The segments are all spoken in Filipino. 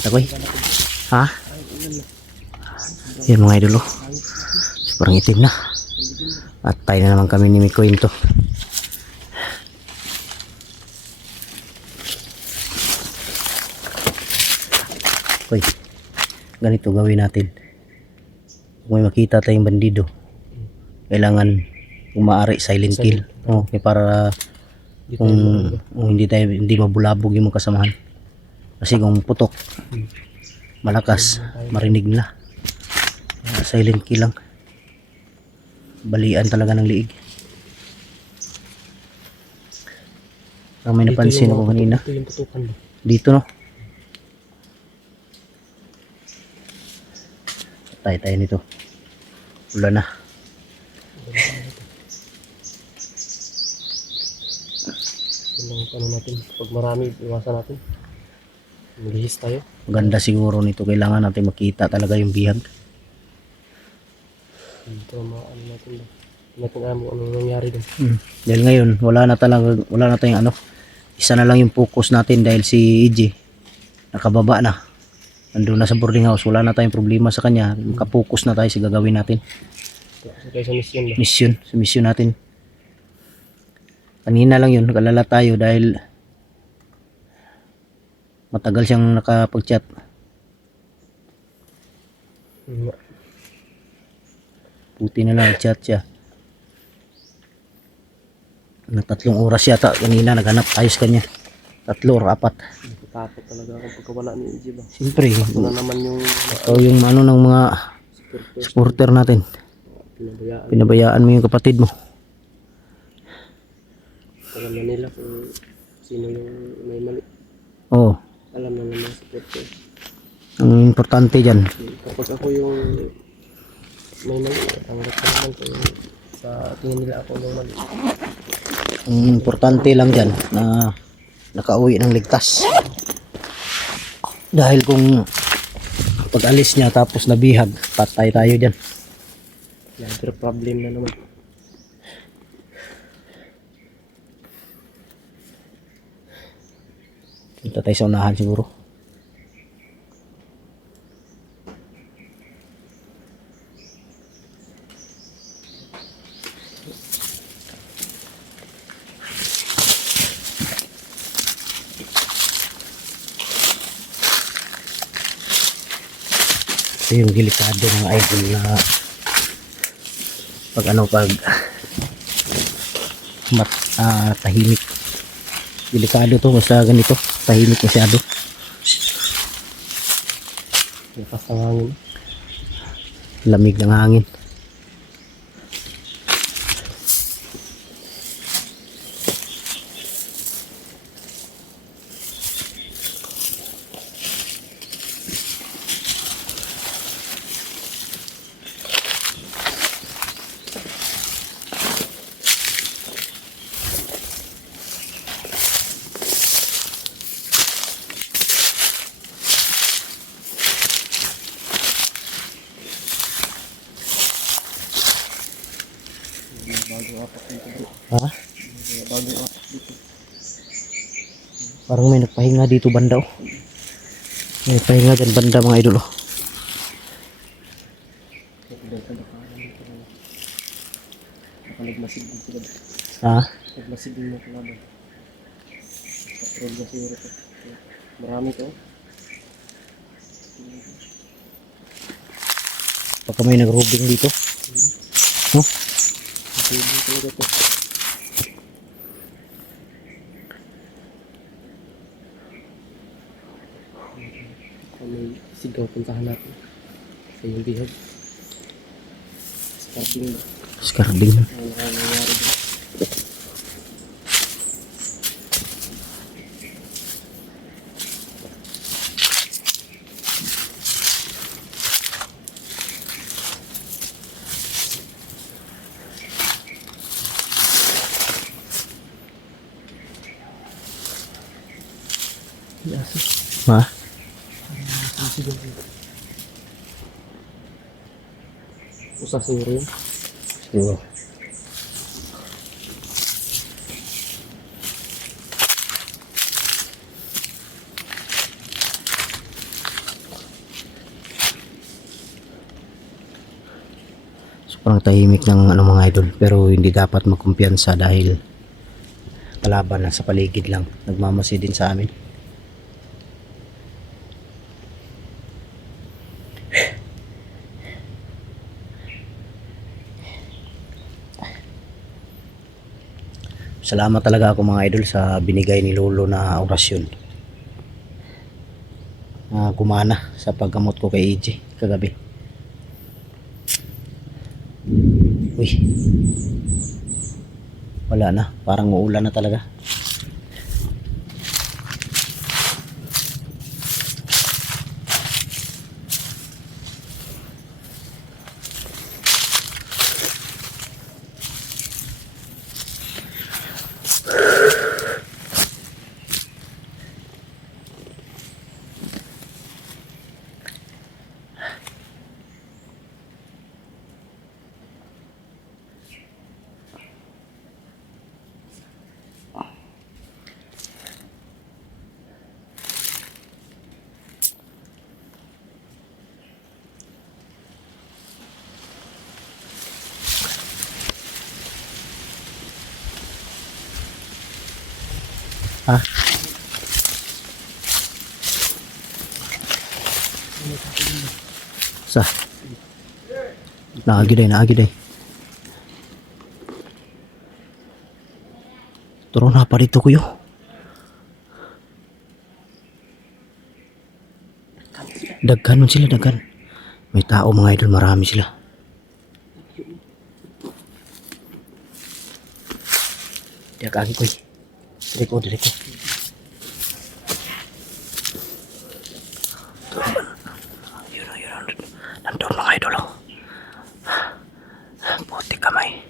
takoy. Ha? Yan mga idol. Parang itim na. At tayo na naman kami ni Mikoy to. Koy, ganito gawin natin. Kung may makita tayong bandido, kailangan kung maaari silent kill. Oh, para kung hindi mabulabog yung mga kasamahan. Kasi kung putok, malakas, marinig nila. Silent kill lang. Balian talaga ng liig. Ang may napansin ako kanina. Dito no. Tayo nito. Wala na. Ano natin, pag marami, iwasan natin. Maglihis tayo. Maganda siguro nito. Kailangan natin makita talaga yung bihag. Ito, ano natin ba? Natin alam mo anong nangyari doon. Dahil ngayon, wala na tayong ano. Isa na lang yung focus natin dahil si EJ nakababa na. Nandun na sa boarding house. Wala na tayong problema sa kanya. Makapokus na tayo sa gagawin natin. Kaya sa mission ba? Sa mission natin. Kanina lang yun, nakalala tayo dahil matagal siyang nakapag-chat. Puti na lang, chat siya. Na 3 oras yata kanina naghanap ayos kanya. 3 or 4. Takot talaga ako pagkawala ni EJ ba? Siyempre, Wala naman yung yung ano ng mga supporter natin. Pinabayaan mo yung kapatid mo. Alam na nila kung sino yung may mali. Oo. Alam na naman sa supporter. Ang importante dyan. Kapag ako yung may mali, tanggap ko naman kung sa tingin nila ako yung mali. Ang importante lang dyan na nakauwi ng ligtas. Dahil kung pag-alis niya tapos nabihag, patay tayo dyan. Another problem na naman. Punta tayo sa unahan siguro. Ito yung delikado ng idol na pag tahimik. Delikado to basta ganito, tahimik masyado. Lakas ng hangin. Lamig ng hangin. Ha? Parang may nagpahinga dito banda oh. May pahinga dyan banda mga idol oh. Nakalagmasid din sila. Ha? Nagmasid din na kalaban. Patrol na siguro ito. Marami to. Baka may nagrubing dito. No? Hindi talaga to. May sigaw, puntahan natin sa yung bihag. Starting na. Skarding. Ang nangyayari doon. Ha? Usa siguro yun. Siguro. parang tahimik ng ano mga idol, pero hindi dapat magkumpiyansa dahil kalaban na sa paligid lang, nagmamasi din sa amin. Salamat talaga ako mga idol sa binigay ni Lolo na orasyon, gumana sa paggamot ko kay EJ kagabi. Uy, wala na, parang uulan na talaga. Ha? Sa? Naagi day. Turo na pa dito kuyo. Daghan man sila, daghan. May tao mga idol, marami sila. Diyak agi ko. Diri ko. Yun. Nandun mga idol. Oh. Puti kamay.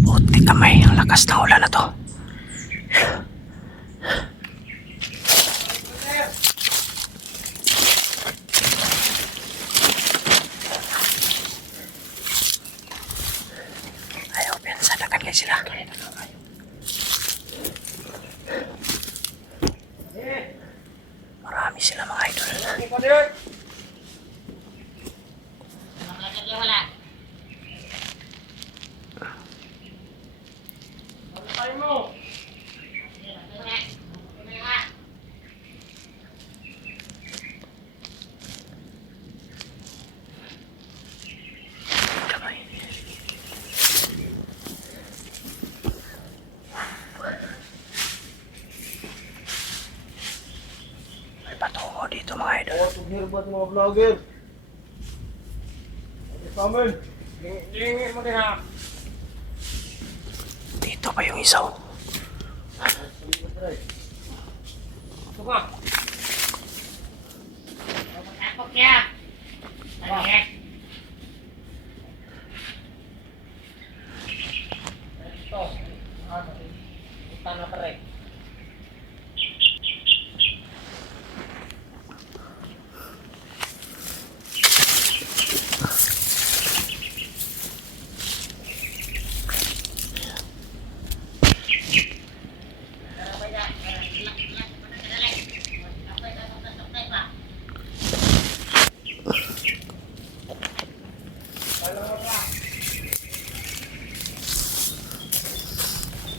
Puti kamay, ang lakas ng ulan na to. Ayaw, pinasadakan kayo sila. Marami sila mga idol. May patungo dito mga idol. Buat mga vlogger. Kamen. Dingin mo din ha. Dito pa yung isaw. Ito ka. Tapos ya. Lagi. Ito. Tanah kere.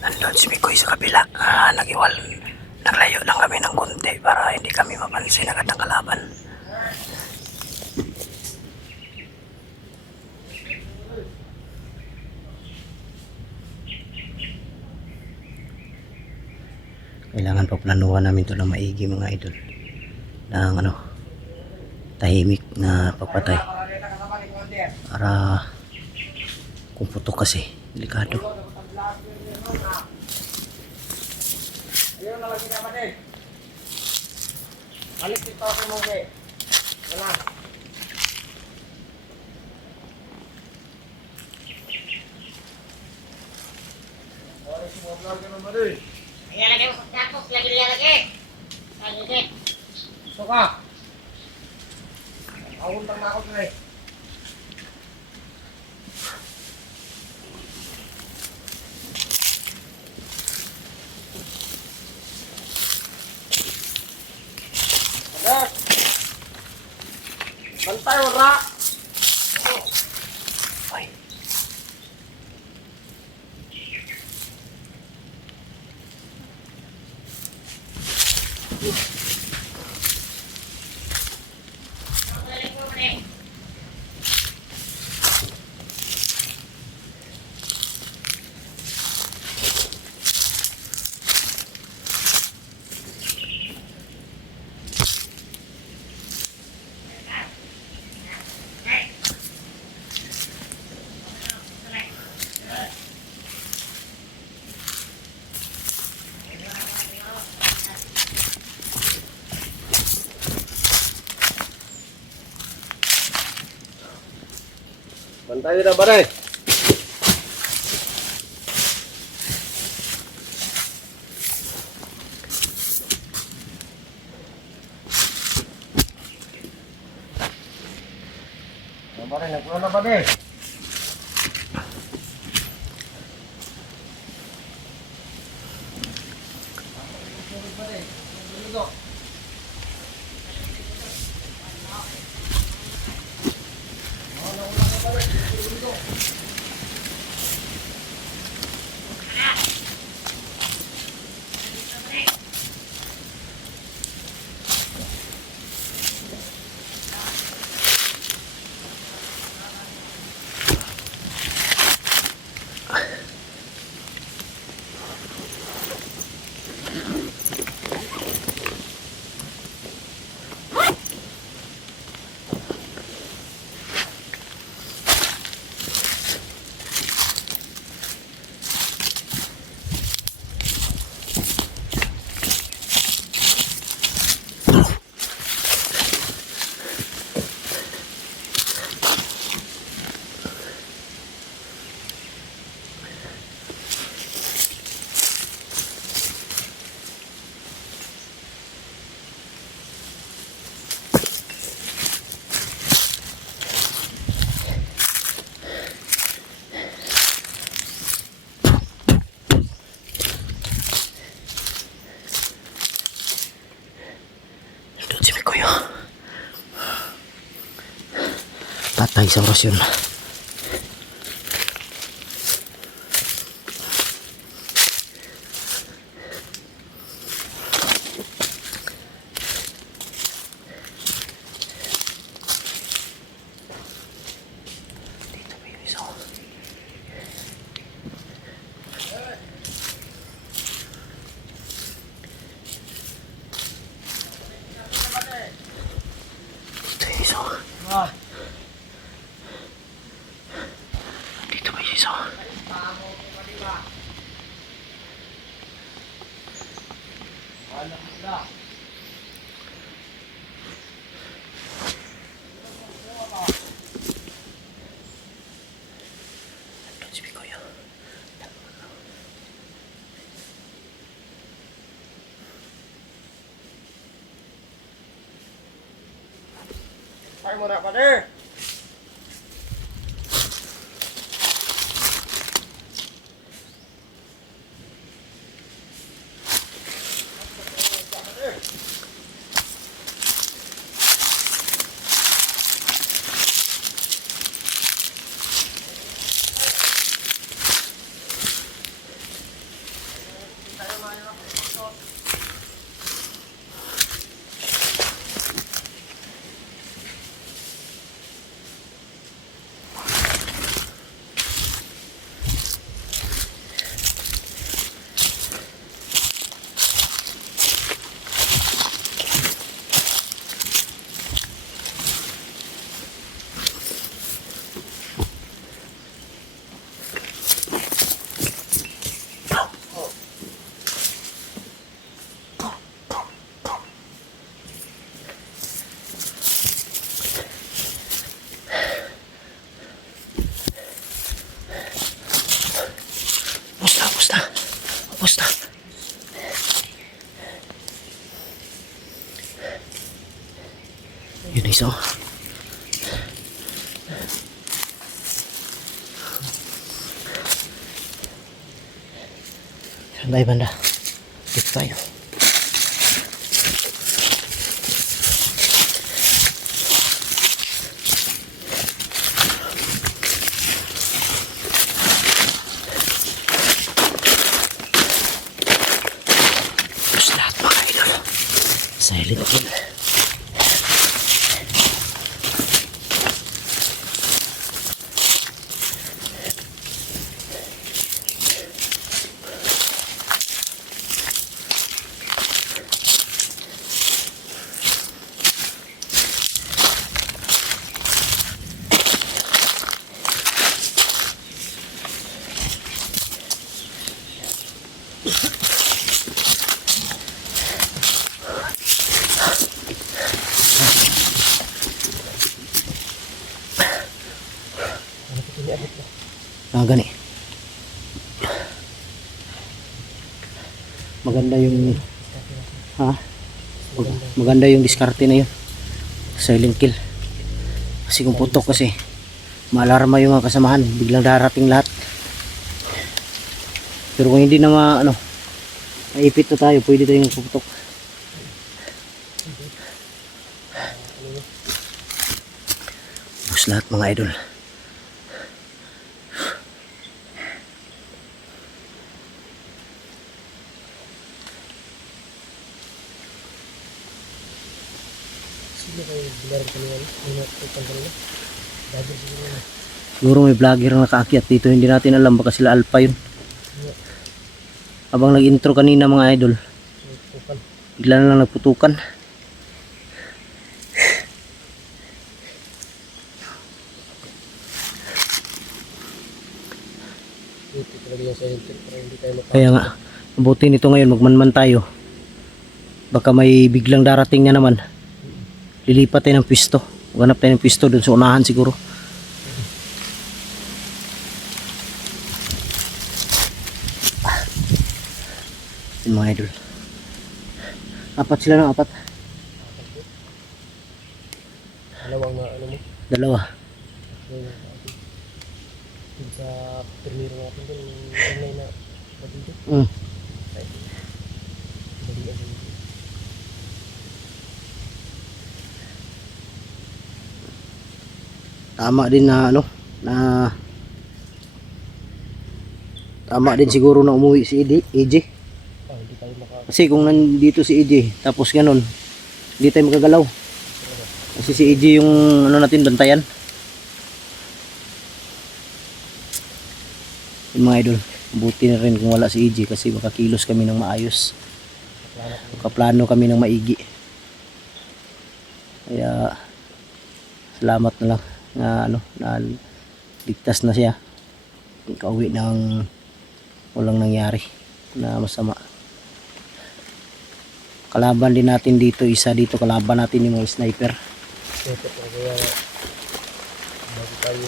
Nandun si Mikoy sa kabila. Naglayo lang kami ng konti para hindi kami mapansin agad ng kalaban. Kailangan pa planuhan namin ito na maigi mga idol. Ng ano, tahimik na pagpatay. Para kung putok kasi, delikado. Ayun na lagi naman eh. Balik dito ako mo eh. Wala. Ay, sumoblar ka naman eh. Ayan lagi mo. Tapos lagi niya lagi. Lagi. Suka. Awon lang na ako dun eh. Anak! Bantay wala! Ay, Balik mo rin. Bantay na ba rin? Ba rin, nagpunan na ba rin? doon si Mikoy. Patay sa orasyon. Dito ba yung isa? Dito yung isa. Dito ba yung isa? Doon si Mikoy. Ay mo na pa rin! guys, oh. Sandai banda. Dito tayo. Tapos lahat mga idol. Silent kill. Gani. Maganda yung maganda yung diskarte na yun. Silent kill. Kasi kung putok kasi maalarma yung mga kasamahan, biglang darating lahat. Pero kung hindi na maipit na tayo, pwede tayong putok. Bus lahat mga idol. Siguro may vlogger na nakaakyat dito, hindi natin alam, baka sila alpha yun. Abang nag-intro kanina mga idol, bigla na lang nagputukan. Kaya nga, mabuti nito ngayon, magmanman tayo. Baka may biglang darating na naman. Lilipat tayo ng pwesto. Ganap tayo ng pwesto dun sa unahan siguro. Yung mga idol. Apat sila ng apat. Dalawang ano mo? Dalawa. Sa primero natin dun, online na dito. Tama din na tama din siguro na umuwi si AJ. Hindi tayo Kasi kung nandito si AJ tapos ganun, hindi tayo magagalaw. Kasi si AJ yung natin bantayan. Yung mga idol, buti na rin kung wala si AJ kasi baka kilos kami ng maayos. Makaplano kami ng maigi. Kaya salamat na lang na ligtas na siya. Kauwi ng walang nangyari na masama. Kalaban din natin dito, isa dito kalaban natin yung mga sniper. Kaya bago tayo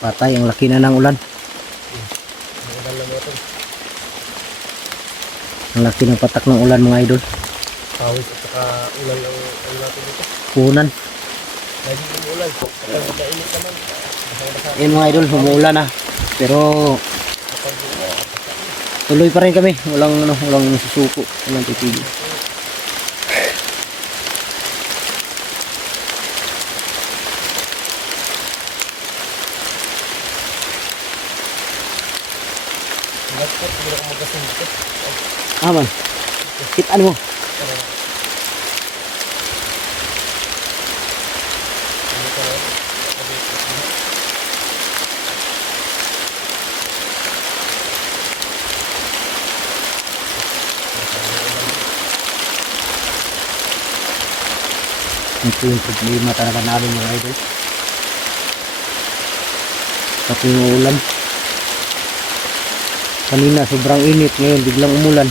Patay, ang laki na ng ulan. Ang laki ng patak ng ulan mga idol. Pawis at saka ulan ang natin dito. Punan. Lagi yung ulan. Kapag mainit naman. Ayun mga idol, umuulan na. Pero tuloy pa rin kami. Walang susuko. Walang titigil. Man. Kitaan mo. Ito yung problema talaga namin mga idol. Pati yung ulan. Kanina sobrang init, ngayon biglang umulan.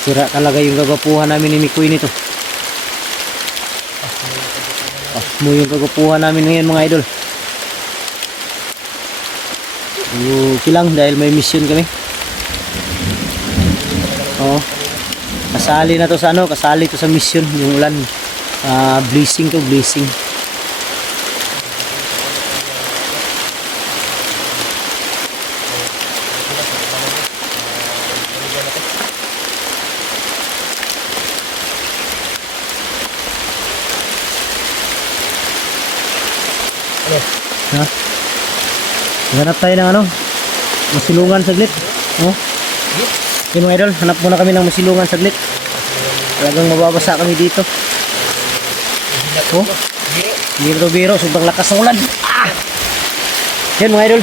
Sira talaga yung gagapuhan namin ni Mikoy nito. Pasmo yung gagapuhan namin ngayon mga idol. Okay lang dahil may mission kami. Oo. Kasali na to sa ano, kasali to sa mission yung ulan. Blessing to, blessing. Ha? Hanap tayo ng ano? Masilungan saglit. Oh. Okay mga idol, hanap muna kami ng masilungan saglit. Talagang mababasa kami dito. Oh. Hindi na to biro, sobrang lakas ng ulan. Yan mga idol.